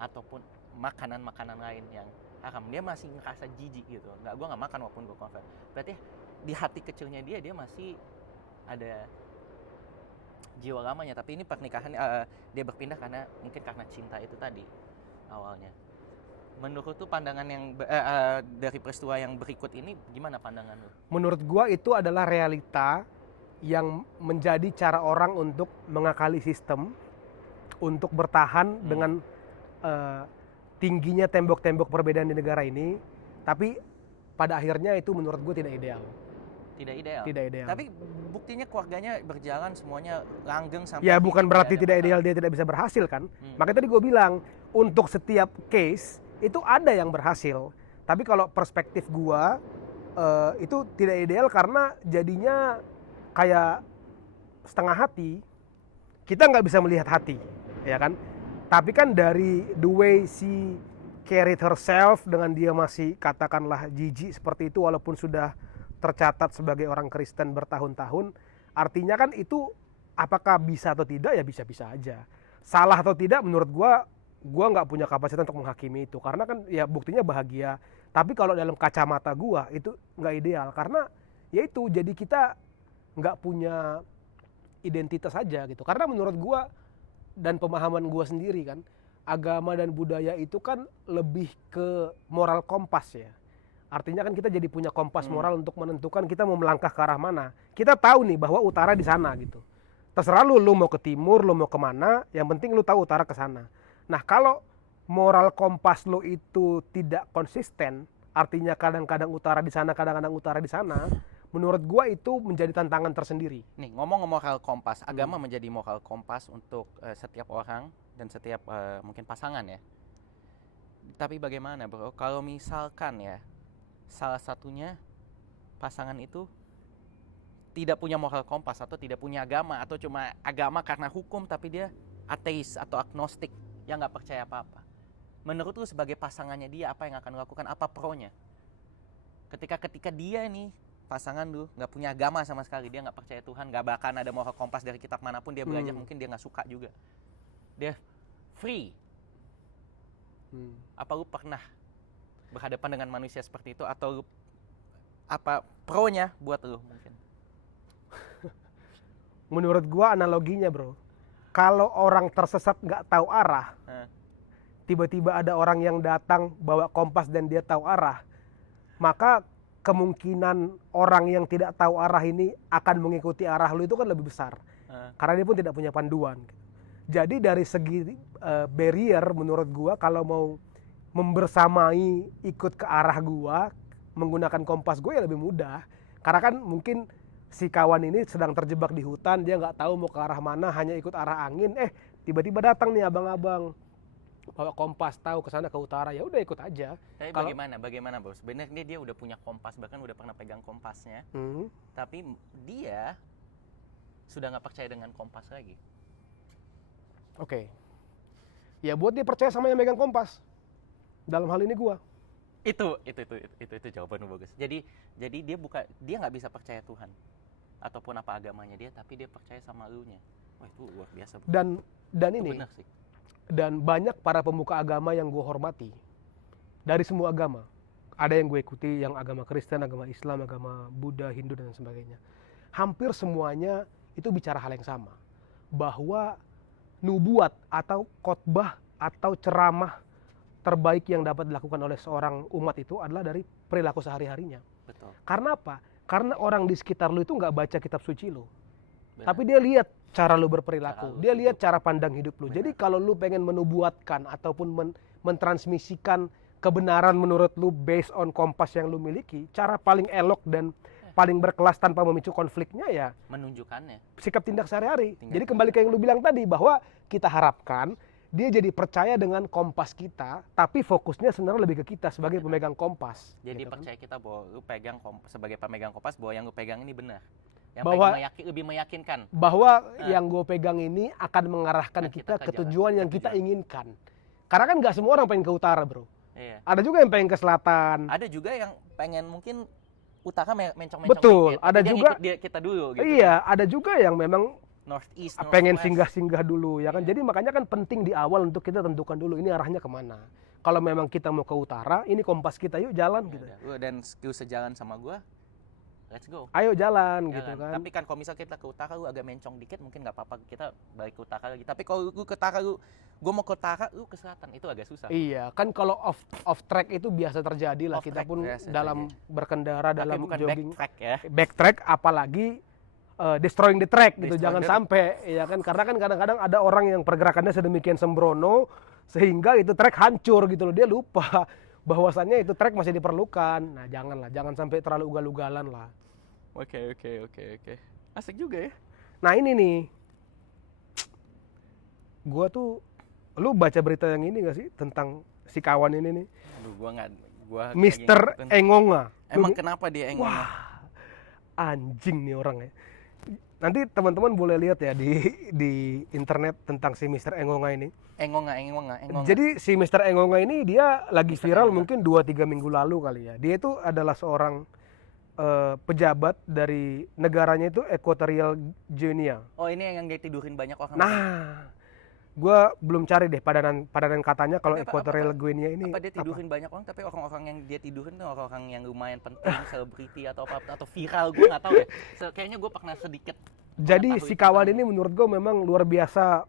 ataupun makanan-makanan lain yang haram. Dia masih ngerasa jijik gitu. Gue nggak makan walaupun gue convert. Berarti di hati kecilnya dia masih ada jiwa lamanya. Tapi ini pernikahan dia berpindah mungkin karena cinta itu tadi awalnya. Menurut tuh pandangan yang dari peristiwa yang berikut ini gimana pandangan lu? Menurut gua itu adalah realita yang menjadi cara orang untuk mengakali sistem, untuk bertahan dengan tingginya tembok-tembok perbedaan di negara ini, tapi pada akhirnya itu menurut gue tidak ideal. Tidak ideal. Tapi buktinya keluarganya berjalan semuanya langgeng sampai. Ya bukan berarti tidak ideal dia tidak bisa berhasil kan. Makanya tadi gue bilang untuk setiap case itu ada yang berhasil. Tapi kalau perspektif gue itu tidak ideal karena jadinya kayak setengah hati. Kita nggak bisa melihat hati, ya kan? Tapi kan dari the way she carried herself dengan dia masih katakanlah jijik seperti itu walaupun sudah tercatat sebagai orang Kristen bertahun-tahun, artinya kan itu apakah bisa atau tidak ya bisa-bisa aja. Salah atau tidak menurut gua nggak punya kapasitas untuk menghakimi itu karena kan ya buktinya bahagia. Tapi kalau dalam kacamata gua itu nggak ideal karena ya itu jadi kita nggak punya identitas aja gitu. Karena menurut gua dan pemahaman gue sendiri kan, agama dan budaya itu kan lebih ke moral kompas ya. Artinya kan kita jadi punya kompas moral untuk menentukan kita mau melangkah ke arah mana. Kita tahu nih bahwa utara di sana gitu. Terserah lu mau ke timur, lu mau kemana, yang penting lu tahu utara ke sana. Nah kalau moral kompas lu itu tidak konsisten, artinya kadang-kadang utara di sana, kadang-kadang utara di sana, menurut gua itu menjadi tantangan tersendiri. Nih ngomong moral kompas, agama menjadi moral kompas untuk setiap orang dan setiap mungkin pasangan ya. Tapi bagaimana bro, kalau misalkan ya salah satunya pasangan itu tidak punya moral kompas atau tidak punya agama atau cuma agama karena hukum tapi dia ateis atau agnostik yang nggak percaya apa-apa. Menurut lu sebagai pasangannya dia apa yang akan lakukan, apa pro-nya? Ketika dia nih pasangan lu nggak punya agama sama sekali, dia nggak percaya Tuhan, nggak bahkan ada moral kompas dari kitab manapun dia belajar, mungkin dia nggak suka juga, dia free. Apa lu pernah berhadapan dengan manusia seperti itu atau apa pro-nya buat lu mungkin? Menurut gua analoginya bro, kalau orang tersesat nggak tahu arah, tiba-tiba ada orang yang datang bawa kompas dan dia tahu arah, maka kemungkinan orang yang tidak tahu arah ini akan mengikuti arah lu itu kan lebih besar. Karena dia pun tidak punya panduan. Jadi dari segi barrier menurut gua kalau mau membersamai ikut ke arah gua menggunakan kompas gua ya lebih mudah. Karena kan mungkin si kawan ini sedang terjebak di hutan, dia nggak tahu mau ke arah mana, hanya ikut arah angin. Tiba-tiba datang nih abang-abang bawa kompas, tahu ke sana ke utara, ya udah ikut aja. Tapi bagaimana bro? Sebenarnya dia udah punya kompas, bahkan udah pernah pegang kompasnya. Tapi dia sudah nggak percaya dengan kompas lagi. Oke. Ya buat dia percaya sama yang megang kompas. Dalam hal ini gua. Itu jawaban bagus. Jadi dia nggak bisa percaya Tuhan ataupun apa agamanya dia, tapi dia percaya sama elunya. Wah itu luar biasa. Bro. Dan ini. Benar sih. Dan banyak para pemuka agama yang gue hormati dari semua agama. Ada yang gue ikuti yang agama Kristen, agama Islam, agama Buddha, Hindu dan sebagainya. Hampir semuanya itu bicara hal yang sama. Bahwa nubuat atau khotbah atau ceramah terbaik yang dapat dilakukan oleh seorang umat itu adalah dari perilaku sehari-harinya. Betul. Karena apa? Karena orang di sekitar lu itu nggak baca kitab suci lu. Benar. Tapi dia lihat cara lu berperilaku, Cara lu dia hidup. lihat cara pandang hidup lu. Benar. Jadi kalau lu pengen menubuatkan ataupun mentransmisikan kebenaran menurut lu based on kompas yang lu miliki, cara paling elok dan paling berkelas tanpa memicu konfliknya ya Menunjukkannya. sikap tindak sehari-hari. Tindak Jadi kembali ke yang lu bilang tadi bahwa kita harapkan dia jadi percaya dengan kompas kita, tapi fokusnya sebenarnya lebih ke kita sebagai pemegang kompas. Jadi gitu kan. percaya kita bahwa lu pegang sebagai pemegang kompas bahwa yang lu pegang ini benar. Yang Bahwa- lebih meyakinkan. Bahwa yang gue pegang ini akan mengarahkan Nah, kita kita ke ke tujuan jalan- yang ke kita tujuan. inginkan. Karena kan nggak semua orang pengen ke utara, bro. Iya. Ada juga yang pengen ke selatan. Ada juga yang pengen mungkin utara mencong-mencong Betul, dikit, ada tapi dia juga- ngikut kita dulu gitu. Iya, ada juga yang memang Northeast, pengen Northwest. singgah-singgah dulu ya kan. Iya. Jadi makanya kan penting di awal untuk kita tentukan dulu ini arahnya kemana. Kalau memang kita mau ke utara, ini kompas kita, yuk jalan Ya gitu. udah, lu dan skill sejalan sama gua, let's go. Ayo jalan gitu Jalan. kan. Tapi kan kalau misal kita ke utara lu agak mencong dikit mungkin nggak apa-apa, kita balik ke utara lagi. Tapi kalau lu ke utara gua mau ke utara, lu ke selatan, itu agak susah. Iya, kan kalau off track itu biasa terjadi lah. Off Kita track pun biasa dalam berkendara, Tapi dalam bukan jogging, backtrack ya. backtrack, apalagi destroying the track gitu. Destroying Jangan the- sampai ya kan, karena kan kadang-kadang ada orang yang pergerakannya sedemikian sembrono sehingga itu track hancur gitu loh. Dia lupa bahwasannya itu track masih diperlukan. Nah, jangan sampai terlalu ugal-ugalan lah. Oke. Asik juga ya. Nah, ini nih. Gua tuh, lu baca berita yang ini gak sih tentang si kawan ini nih? Aduh, gua nggak, gua Mr. lagi ngikutin. Engonga. Emang Lu- kenapa dia Engonga? Wah, anjing nih orang ya. Nanti teman-teman boleh lihat ya di internet tentang si Mr. Engonga ini. Engonga. Jadi si Mr. Engonga ini dia lagi Mr. viral Engonga. mungkin 2-3 minggu lalu kali ya. Dia itu adalah seorang pejabat dari negaranya itu Equatorial Guinea. Oh, ini yang dia tidurin banyak orang. Nah, gua belum cari deh padanan katanya kalau Tapi apa- Equatorial Guinea ini apa dia apa? tidurin banyak orang, tapi orang-orang yang dia tidurin tuh orang-orang yang lumayan penting, selebriti atau apa atau viral, gue nggak tahu ya. Kayaknya gue pernah sedikit. Jadi mengetahui si kawan tentang- ini menurut gue memang luar biasa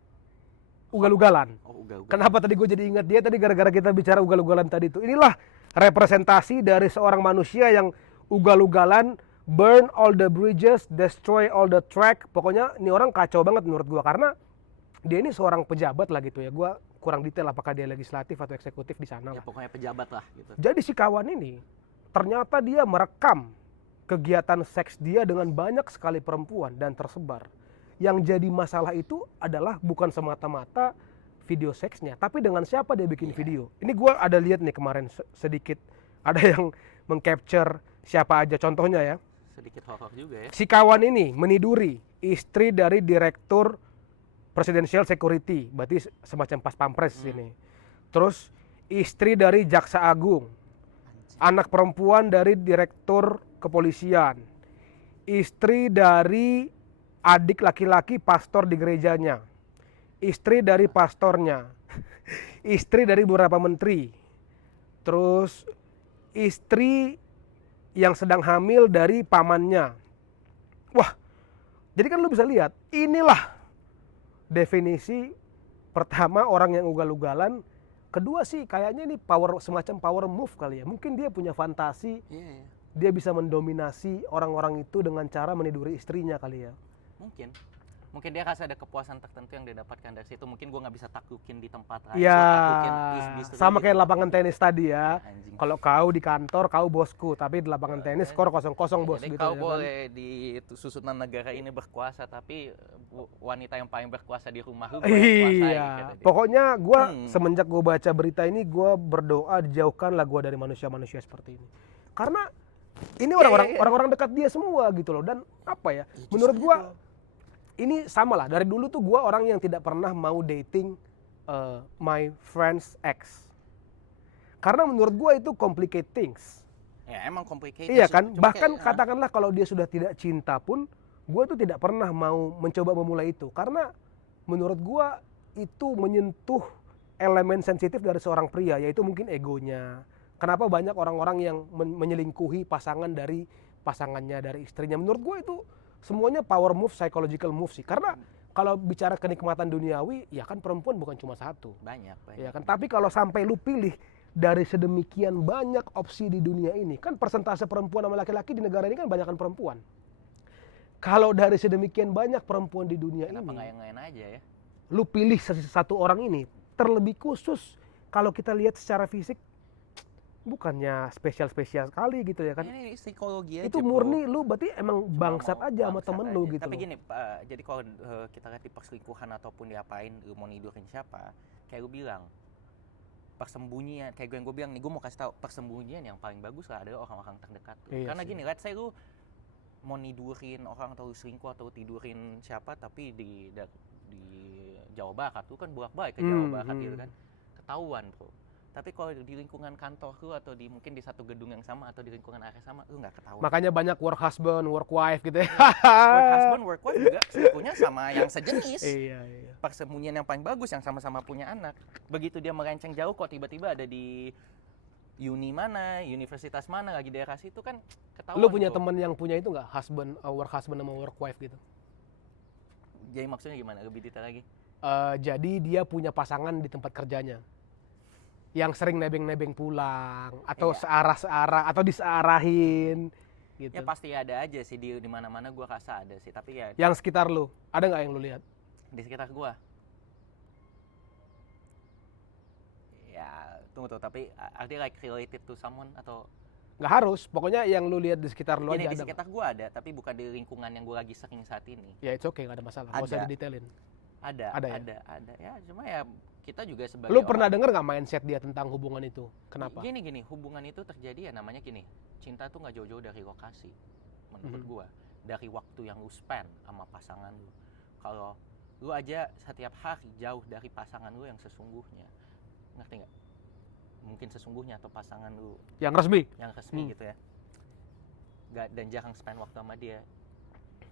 ugal-ugalan. Oh, ugal. Kenapa tadi gue jadi ingat dia tadi gara-gara kita bicara ugal-ugalan tadi itu. Inilah representasi dari seorang manusia yang ugal-ugalan, burn all the bridges, destroy all the track. Pokoknya ini orang kacau banget menurut gue karena dia ini seorang pejabat lah gitu ya. Gue kurang detail apakah dia legislatif atau eksekutif di sana Ya lah. pokoknya pejabat lah gitu. Jadi si kawan ini ternyata dia merekam kegiatan seks dia dengan banyak sekali perempuan dan tersebar. Yang jadi masalah itu adalah bukan semata-mata video seksnya, tapi dengan siapa dia bikin Iya. video. Ini gue ada lihat nih kemarin sedikit, ada yang mengcapture siapa aja contohnya ya. Sedikit horor juga ya. Si kawan ini meniduri istri dari direktur Presidential Security, berarti semacam pas pampres ini. Terus istri dari jaksa agung, anak perempuan dari direktur kepolisian, istri dari adik laki-laki pastor di gerejanya, istri dari pastornya, istri dari beberapa menteri, terus istri yang sedang hamil dari pamannya. Wah, jadi kan lu bisa lihat, inilah definisi pertama orang yang ugal-ugalan. Kedua sih kayaknya ini semacam power move kali ya. Mungkin dia punya fantasi, Iya. dia bisa mendominasi orang-orang itu dengan cara meniduri istrinya kali ya. Mungkin dia rasa ada kepuasan tertentu yang dia dapatkan dari situ. Mungkin gue nggak bisa taklukin di tempat lain. Ya, gua taklukin istri sama gitu. kayak lapangan tenis tadi ya. Anjing. Kalau kau di kantor, kau bosku, tapi di lapangan tenis skor 0-0 bos Jadi gitu kau ya kan. boleh di susunan negara ini berkuasa, tapi wanita yang paling berkuasa di rumah lu boleh kuasai, Iya, kata dia. pokoknya gue Hmm. semenjak gue baca berita ini, gue berdoa dijauhkanlah gue dari manusia-manusia seperti ini. Karena ini orang-orang dekat dia semua gitu loh. Dan apa ya, Ya, menurut justru gue ini sama lah. Dari dulu tuh gue orang yang tidak pernah mau dating my friend's ex. Karena menurut gue itu complicate things. Ya emang complicated. Iya sih. kan? Cuma Bahkan kayak, katakanlah kalau dia sudah tidak cinta pun, gue tuh tidak pernah mau mencoba memulai itu. Karena menurut gue itu menyentuh elemen sensitif dari seorang pria, yaitu mungkin egonya. Kenapa banyak orang-orang yang menyelingkuhi pasangannya dari istrinya. Menurut gue itu semuanya power move, psychological move sih. Karena kalau bicara kenikmatan duniawi, ya kan perempuan bukan cuma satu. Banyak. Ya kan, tapi kalau sampai lu pilih dari sedemikian banyak opsi di dunia ini, kan persentase perempuan sama laki-laki di negara ini kan banyakan perempuan. Kalau dari sedemikian banyak perempuan di dunia Kenapa ini, nggak yang lain aja ya? lu pilih satu orang ini, terlebih khusus kalau kita lihat secara fisik, bukannya spesial-spesial sekali gitu ya kan. Ini psikologi aja, Itu murni lu berarti emang bangsat mau aja sama bangsat temen aja. lu gitu Tapi loh. gini, jadi kalau kita lihat di perselingkuhan ataupun diapain, lu mau nidurin siapa, kayak lu bilang, persembunyian, kayak gue bilang nih, gue mau kasih tahu persembunyian yang paling bagus lah adalah orang-orang terdekat tuh. Iya Karena sih. gini, let's say lu mau nidurin orang atau lu selingkuh atau tidurin siapa tapi di Jawa Barat, lu kan bolak-balik ke Jawa Barat gitu kan, ketahuan bro. Tapi kalau di lingkungan kantor lu atau mungkin di satu gedung yang sama atau di lingkungan area sama, lu nggak ketahuan. Makanya banyak work husband, work wife gitu ya. Work husband, work wife juga selingkuhnya sama yang sejenis. Iya. Persembunyian yang paling bagus yang sama-sama punya anak. Begitu dia melenceng jauh kok tiba-tiba ada di universitas mana lagi daerah situ kan ketahuan. Lu punya tuh. temen yang punya itu nggak, work husband sama work wife gitu? Jadi maksudnya gimana? Lebih detail lagi. Jadi dia punya pasangan di tempat kerjanya yang sering nebeng-nebeng pulang atau Iya. searah-searah atau disearahin gitu. Ya pasti ada aja sih di mana-mana gua rasa ada sih, tapi ya Yang sekitar lu, ada nggak yang lu lihat? di sekitar gua. Ya, tunggu tapi are they like related to someone atau Nggak harus, pokoknya yang lu lihat di sekitar lu gini, aja di ada. sekitar gua ada, tapi bukan di lingkungan yang gua lagi sering saat ini. Ya it's okay, nggak ada masalah, nggak usah Ada. didetailin. Ada. Ya, cuma ya kita juga sebagai Lu pernah orang- denger nggak mindset dia tentang hubungan itu? Kenapa? Gini, hubungan itu terjadi ya namanya gini, cinta tuh nggak jauh-jauh dari lokasi, menurut gua. Dari waktu yang lu spend sama pasangan lu. Kalau lu aja setiap hari jauh dari pasangan lu yang sesungguhnya, ngerti nggak? Mungkin sesungguhnya atau pasangan lu Yang resmi? yang resmi gitu ya. Dan jarang spend waktu sama dia.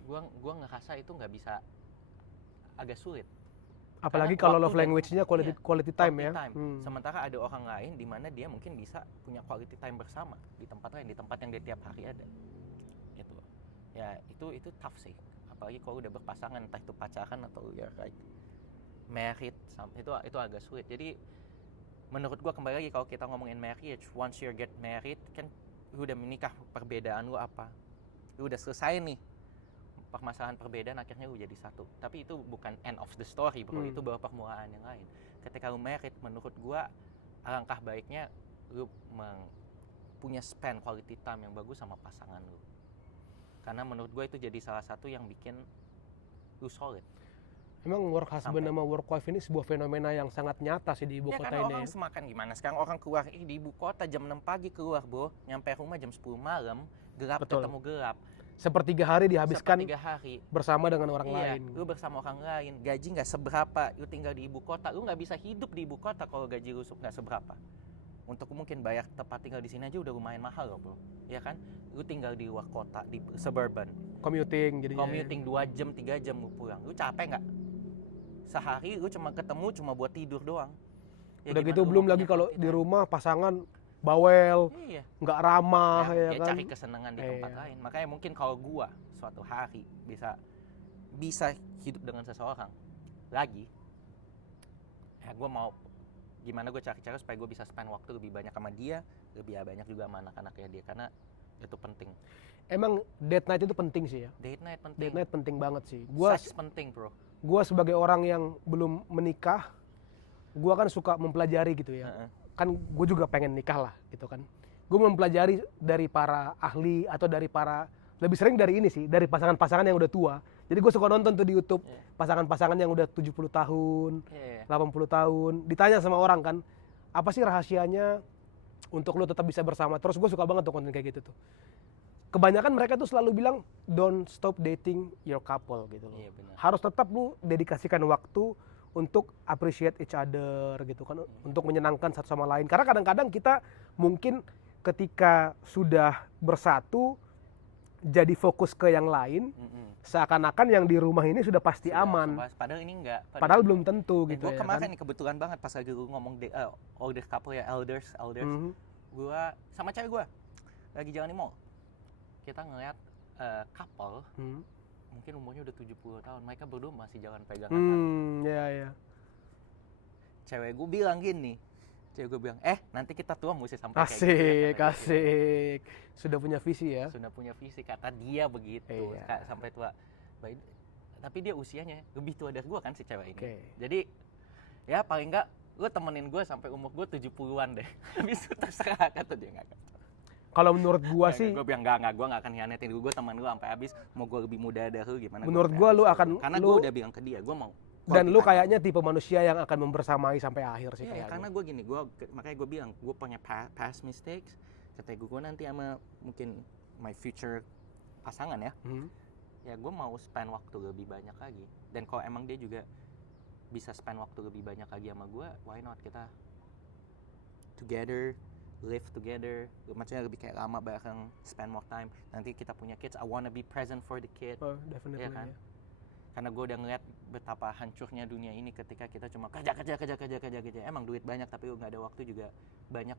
Gua ngerasa itu nggak bisa, agak sulit. Apalagi Karena kalau waktu love dan- language-nya iya, quality time quality ya. time. Sementara ada orang lain di mana dia mungkin bisa punya quality time bersama di tempat lain, di tempat yang dia tiap hari ada. Gitu. Ya, itu tough sih. Apalagi kalau udah berpasangan, entah itu pacaran atau ya right, married, itu agak sulit. Jadi menurut gua kembali lagi kalau kita ngomongin marriage, once you get married kan lu udah menikah, perbedaan lu apa? Lu udah selesai nih. Permasalahan perbedaan akhirnya lu jadi satu. Tapi itu bukan end of the story, bro. Itu baru permulaan yang lain. Ketika lu married, menurut gua alangkah baiknya lu punya spend quality time yang bagus sama pasangan lu. Karena menurut gua itu jadi salah satu yang bikin lu solid. Emang work husband sama work wife ini sebuah fenomena yang sangat nyata sih di ibu Ya kota kan ini. orang semakan gimana sekarang orang keluar di ibu kota jam 6 pagi keluar, bro. Nyampe rumah jam 10 malam, gelap. Betul. Ketemu gelap. Sepertiga hari dihabiskan Sepertiga hari bersama dengan orang iya, lain. lu bersama orang lain, gaji nggak seberapa, lu tinggal di ibu kota, lu nggak bisa hidup di ibu kota kalau gaji lu nggak seberapa. Untuk mungkin bayar tempat tinggal di sini aja udah lumayan mahal loh, bro. Ya kan? Lu tinggal di luar kota, di suburban, Commuting jadinya. commuting 2 jam, 3 jam lu pulang. Lu capek nggak? Sehari lu cuma ketemu cuma buat tidur doang. Ya Udah gimana gitu lu belum mau lagi punya kalau quality di time? rumah pasangan bawel, Iya. nggak ramah ya Dia kan. cari kesenangan di tempat Iya. lain. Makanya mungkin kalau gua suatu hari bisa hidup dengan seseorang lagi, ya gua mau gimana gue cari cara supaya gue bisa spend waktu lebih banyak sama dia, lebih banyak juga sama anak-anaknya dia, karena itu penting. Emang date night itu penting sih ya. Date night penting. Date night penting banget sih. Sex penting, bro. Gua sebagai orang yang belum menikah, gua kan suka mempelajari gitu ya. Kan gue juga pengen nikah lah gitu kan. Gue mempelajari dari para ahli atau dari para, lebih sering dari ini sih, dari pasangan-pasangan yang udah tua. Jadi gue suka nonton tuh di YouTube pasangan-pasangan yang udah 70 tahun, 80 tahun. Ditanya sama orang kan, apa sih rahasianya untuk lu tetap bisa bersama? Terus gue suka banget tuh konten kayak gitu tuh. Kebanyakan mereka tuh selalu bilang, don't stop dating your couple gitu loh. Iya, benar. Harus tetap lu dedikasikan waktu untuk appreciate each other gitu kan, untuk menyenangkan satu sama lain. Karena kadang-kadang kita mungkin ketika sudah bersatu jadi fokus ke yang lain, seakan-akan yang di rumah ini sudah pasti aman. Padahal ini enggak. Padahal belum tentu gitu Gue ya kemarin kan. nih kebetulan banget pas lagi lu ngomong older couple ya, elders. Gue sama cewek gue lagi jalan di mall. Kita ngeliat couple mungkin umurnya udah 70 tahun, mereka berdua masih jalan pegangan tangan. Ya. Cewek gue bilang gini, nanti kita tua mesti sampai kayak gitu Asik, ya, kata dia. asik. Sudah punya visi ya. Sudah punya visi, kata dia begitu. Iya. Sampai tua. Tapi dia usianya lebih tua dari gue kan si cewek ini. Oke. Jadi ya paling enggak lu temenin gue sampai umur gue 70-an deh. Habis itu terserah, kata dia. Nggak. Kalau menurut gua sih, Gue bilang enggak, gue nggak akan hianatin. Gue teman lu sampai habis, mau gue lebih muda dari lu gimana. menurut gua lu akan, karena gue udah bilang ke dia, gue mau. dan lu quality time. kayaknya tipe manusia yang akan membersamai sampai akhir sih Iya, kayaknya. karena gue gini, makanya gue bilang gue punya past mistakes. Kata gue nanti sama mungkin my future pasangan ya, ya gue mau spend waktu lebih banyak lagi. Dan kalau emang dia juga bisa spend waktu lebih banyak lagi sama gue, why not kita together, live together, maksudnya lebih kayak lama bareng, spend more time. Nanti kita punya kids, I wanna be present for the kid. Oh, definitely Iya kan? ya. Karena gue udah ngeliat betapa hancurnya dunia ini ketika kita cuma kerja. Emang duit banyak tapi nggak ada waktu juga, banyak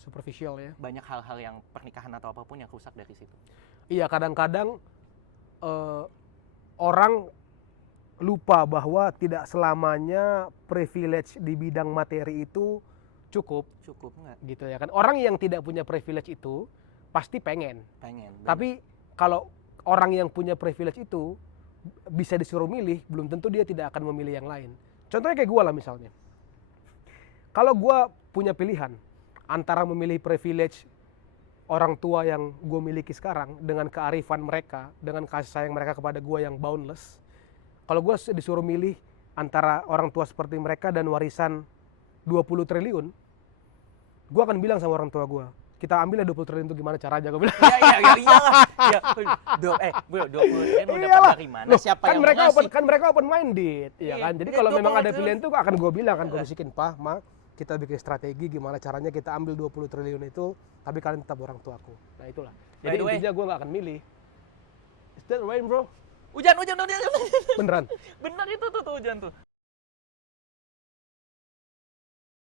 Superficial ya. hal-hal yang pernikahan atau apapun yang rusak dari situ. Iya, kadang-kadang orang lupa bahwa tidak selamanya privilege di bidang materi itu cukup Nggak? gitu ya kan. Orang yang tidak punya privilege itu pasti pengen. Tapi kalau orang yang punya privilege itu bisa disuruh milih, belum tentu dia tidak akan memilih yang lain. Contohnya kayak gue lah misalnya. Kalau gue punya pilihan antara memilih privilege orang tua yang gue miliki sekarang dengan kearifan mereka, dengan kasih sayang mereka kepada gue yang boundless. Kalau gue disuruh milih antara orang tua seperti mereka dan warisan 20 triliun, gue akan bilang sama orang tua gue, kita ambil 20 triliun itu gimana caranya, gue bilang. Iyalah. Ya, bro, 20 triliun lu dapat dari mana? Loh, Siapa kan yang mereka mau ngasih? kan mereka open minded, ya Iya, kan. Jadi iya, kalau 20 memang ada triliun. pilihan itu akan gue bilang, akan gue bisikin, "Pa, Ma, kita bikin strategi gimana caranya kita ambil 20 triliun itu, tapi kalian tetap orang tuaku." Nah, itulah. By Jadi the way- intinya gue gak akan milih. Is that rain, bro? Hujan. Beneran. Bener itu tuh hujan tuh.